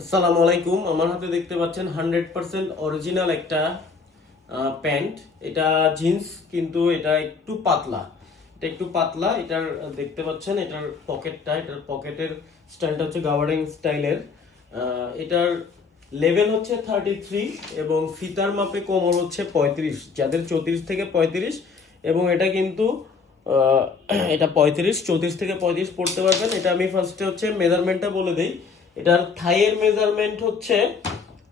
আসসালামু আলাইকুম। আমার হাতে দেখতে পাচ্ছেন 100% অরিজিনাল একটা প্যান্ট। এটা জিন্স, কিন্তু এটা একটু পাতলা। এটার দেখতে পাচ্ছেন এটার এটার পকেটের স্টাইলটা হচ্ছে গাওয়ার্ডিং স্টাইলের। এটার লেভেল হচ্ছে 33 এবং ফিতার মাপে কোমর হচ্ছে 35, যাদের 34 থেকে 35। এবং এটা কিন্তু আহ, এটা 35, 34 থেকে 35 পড়তে পারবেন। এটা আমি ফার্স্টে হচ্ছে মেজারমেন্টটা বলে দেই। এটার থাইয়ের মেজারমেন্ট হচ্ছে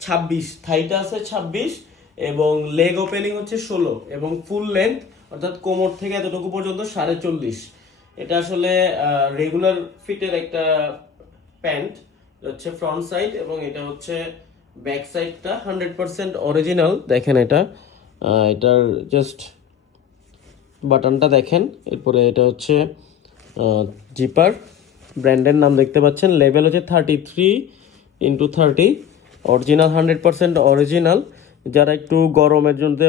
26, থাইটা আছে 26, এবং লেগ ওপেনিং হচ্ছে 16, এবং ফুল লেন্থ অর্থাৎ কোমর থেকে এতটুকু পর্যন্ত 44.5। এটা আসলে রেগুলার ফিটের একটা প্যান্ট হচ্ছে ফ্রন্ট সাইড, এবং এটা হচ্ছে ব্যাক সাইডটা 100% অরিজিনাল। দেখেন এটার জাস্ট বাটনটা দেখেন। এরপরে এটা হচ্ছে জিপার, ব্র্যান্ডের নাম দেখতে পাচ্ছেন। লেভেল হচ্ছে 33x30, অরিজিনাল 100% অরিজিনাল। যারা একটু গরমের জন্য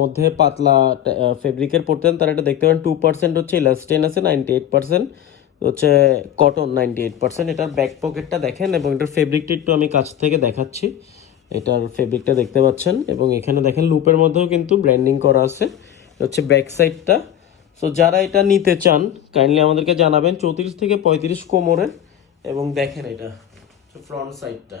মধ্যে পাতলা ফেব্রিকের পরতেন তারা এটা দেখতে পারেন। 2% হচ্ছে ইলাস্টেন আছে, 98% হচ্ছে কটন, 98%। এটার ব্যাক পকেটটা দেখেন, এবং এটার ফেব্রিকটা একটু আমি কাছ থেকে দেখাচ্ছি। এটার ফেব্রিকটা দেখতে পাচ্ছেন, এবং এখানে দেখেন লুপের মধ্যেও কিন্তু ব্র্যান্ডিং করা আছে। হচ্ছে ব্যাক সাইডটা। সো যারা এটা নিতে চান কাইন্ডলি আমাদেরকে জানাবেন। 34 থেকে 35 কোমরের, এবং দেখেন এটা ফ্রন্ট সাইডটা।